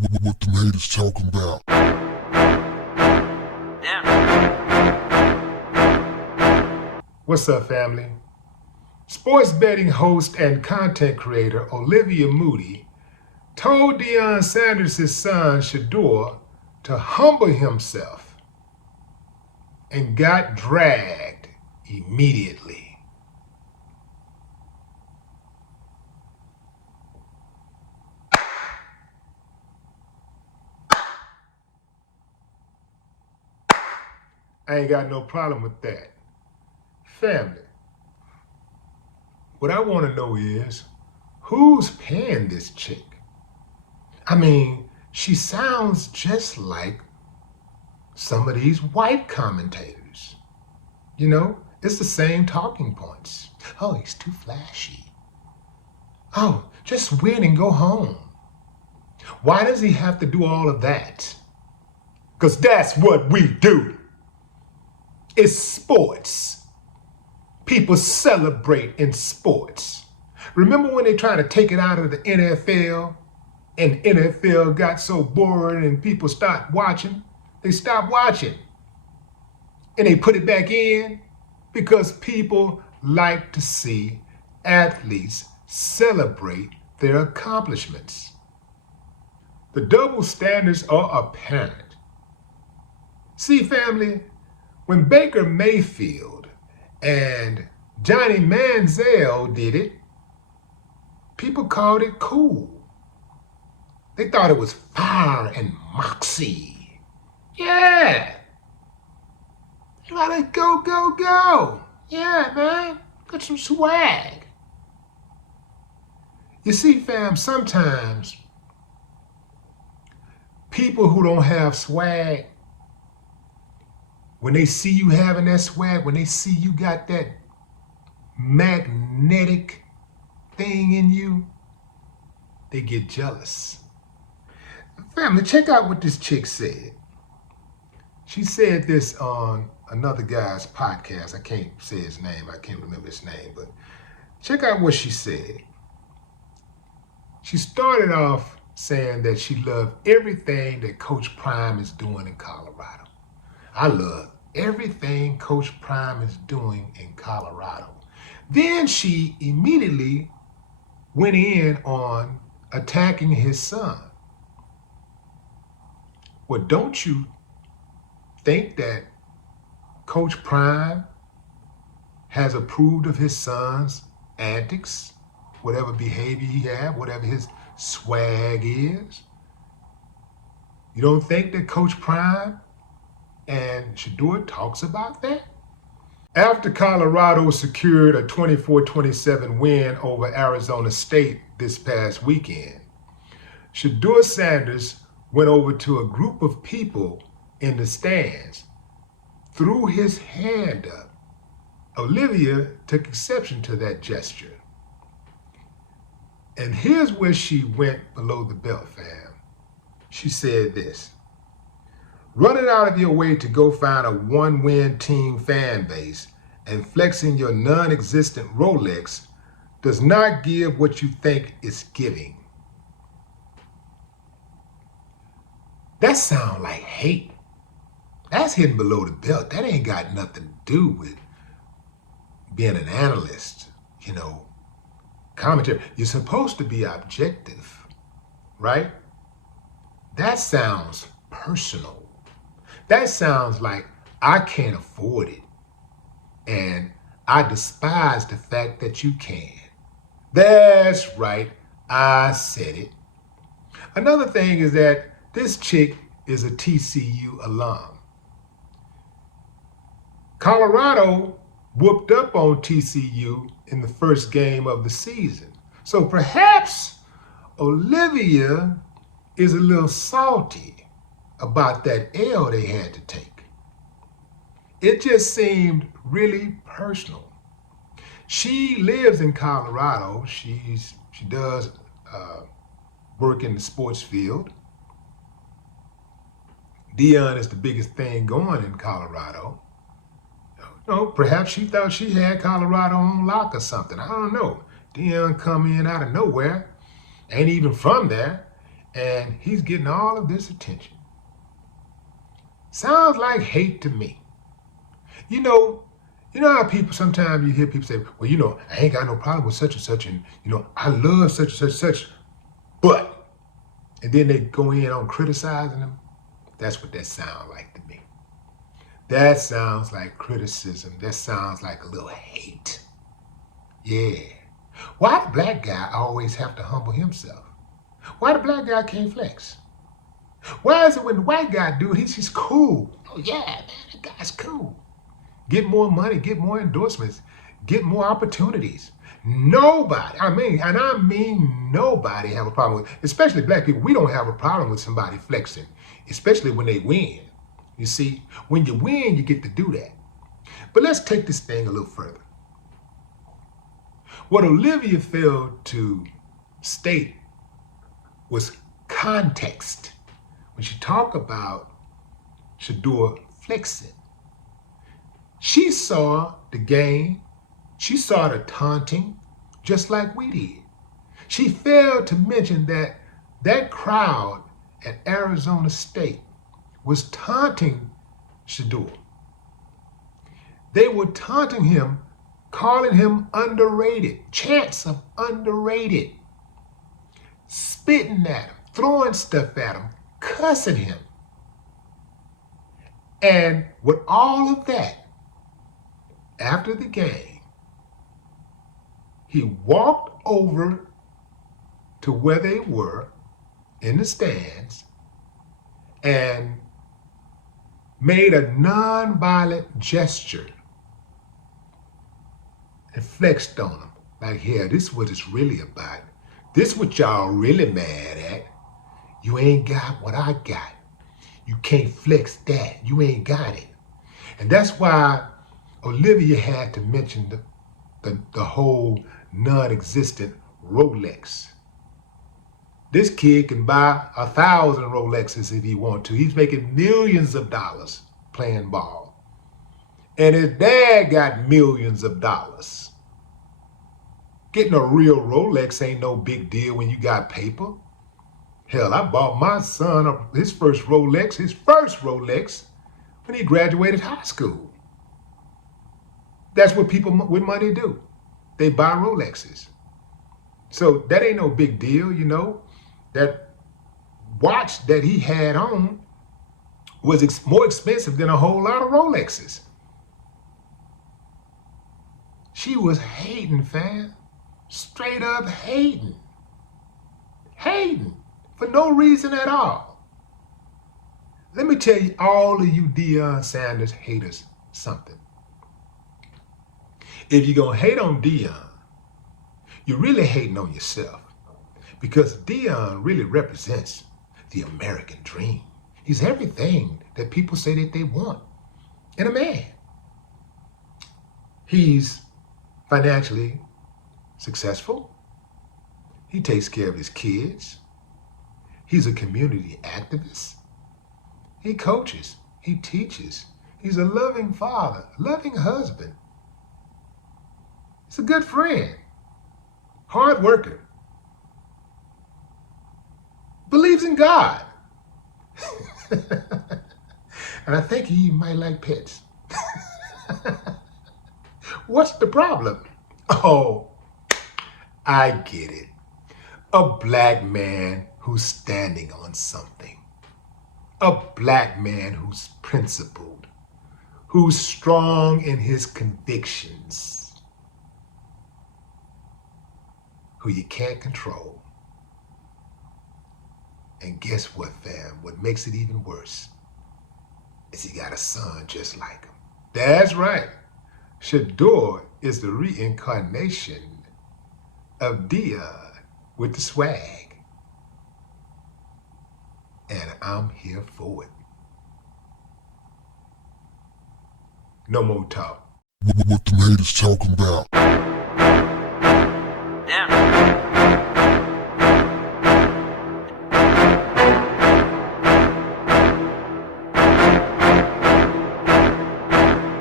What the haters talking about? What's up, family? Sports betting host and content creator Olivia Moody told Deion Sanders' son Shador to humble himself and got dragged immediately. I ain't got no problem with that. Family, what I want to know is, who's paying this chick? I mean, she sounds just like some of these white commentators. You know, it's the same talking points. Oh, he's too flashy. Oh, just win and go home. Why does he have to do all of that? Because that's what we do. It's sports. People celebrate in sports. Remember when they tried to take it out of the NFL and NFL got so boring and people stopped watching? They stopped watching and they put it back in because people like to see athletes celebrate their accomplishments. The double standards are apparent. See, family, when Baker Mayfield and Johnny Manziel did it, people called it cool. They thought it was fire and moxie. Yeah. You gotta go, go, go. Yeah, man. Got some swag. You see, fam, sometimes people who don't have swag, when they see you having that swag, when they see you got that magnetic thing in you, they get jealous. Family, check out what this chick said. She said this on another guy's podcast. I can't say his name. I can't remember his name, but check out what she said. She started off saying that she loved everything that Coach Prime is doing in Colorado. I love everything Coach Prime is doing in Colorado. Then she immediately went in on attacking his son. Well, don't you think that Coach Prime has approved of his son's antics, whatever behavior he has, whatever his swag is? You don't think that Coach Prime and Shador talks about that? After Colorado secured a 24-27 win over Arizona State this past weekend, Shador Sanders went over to a group of people in the stands, threw his hand up. Olivia took exception to that gesture. And here's where she went below the belt, fam. She said this: running out of your way to go find a one-win team fan base and flexing your non-existent Rolex does not give what you think it's giving. That sounds like hate. That's hitting below the belt. That ain't got nothing to do with being an analyst, commentary. You're supposed to be objective, right? That sounds personal. That sounds like I can't afford it, and I despise the fact that you can. That's right, I said it. Another thing is that this chick is a TCU alum. Colorado whooped up on TCU in the first game of the season. So perhaps Olivia is a little salty about that L they had to take. It just seemed really personal. She lives in Colorado. She does work in the sports field. Deion is the biggest thing going in Colorado. Perhaps she thought she had Colorado on lock or something. I don't know. Deion come in out of nowhere, ain't even from there, And he's getting all of this attention. Sounds like hate to me. You know how people, sometimes you hear people say, well, I ain't got no problem with such and such, and, I love such and such, but, and then they go in on criticizing them. That's what that sounds like to me. That sounds like criticism. That sounds like a little hate. Yeah. Why the black guy always have to humble himself? Why the black guy can't flex? Why is it when the white guy do it, he's just cool? Oh yeah, man, that guy's cool. Get more money, get more endorsements, get more opportunities. Nobody, I mean nobody have a problem with, especially black people, we don't have a problem with somebody flexing, especially when they win. You see, when you win, you get to do that. But let's take this thing a little further. What Olivia failed to state was context. When she talked about Shador flexing, she saw the game, she saw the taunting, just like we did. She failed to mention that that crowd at Arizona State was taunting Shador. They were taunting him, calling him underrated, chants of underrated, spitting at him, throwing stuff at him, cussing him. And with all of that, after the game, he walked over to where they were in the stands and made a non-violent gesture and flexed on them. Like, yeah, this is what it's really about. This is what y'all really mad at. You ain't got what I got. You can't flex that. You ain't got it. And that's why Olivia had to mention the whole non-existent Rolex. This kid can buy 1,000 Rolexes if he want to. He's making millions of dollars playing ball. And his dad got millions of dollars. Getting a real Rolex ain't no big deal when you got paper. Hell, I bought my son his first Rolex, when he graduated high school. That's what people with money do. They buy Rolexes. So that ain't no big deal, That watch that he had on was more expensive than a whole lot of Rolexes. She was hating, fam. Straight up hating. Hating for no reason at all. Let me tell you, all of you Deion Sanders haters, something. If you're going to hate on Deion, you're really hating on yourself, because Deion really represents the American dream. He's everything that people say that they want in a man. He's financially successful. He takes care of his kids. He's a community activist. He coaches. He teaches. He's a loving father, loving husband. He's a good friend, hard worker, believes in God. And I think he might like pets. What's the problem? Oh, I get it. A black man who's standing on something. A black man who's principled, who's strong in his convictions, who you can't control. And guess what, fam? What makes it even worse is he got a son just like him. That's right. Shador is the reincarnation of Deion with the swag. And I'm here for it. No more talk. What the haters talking about?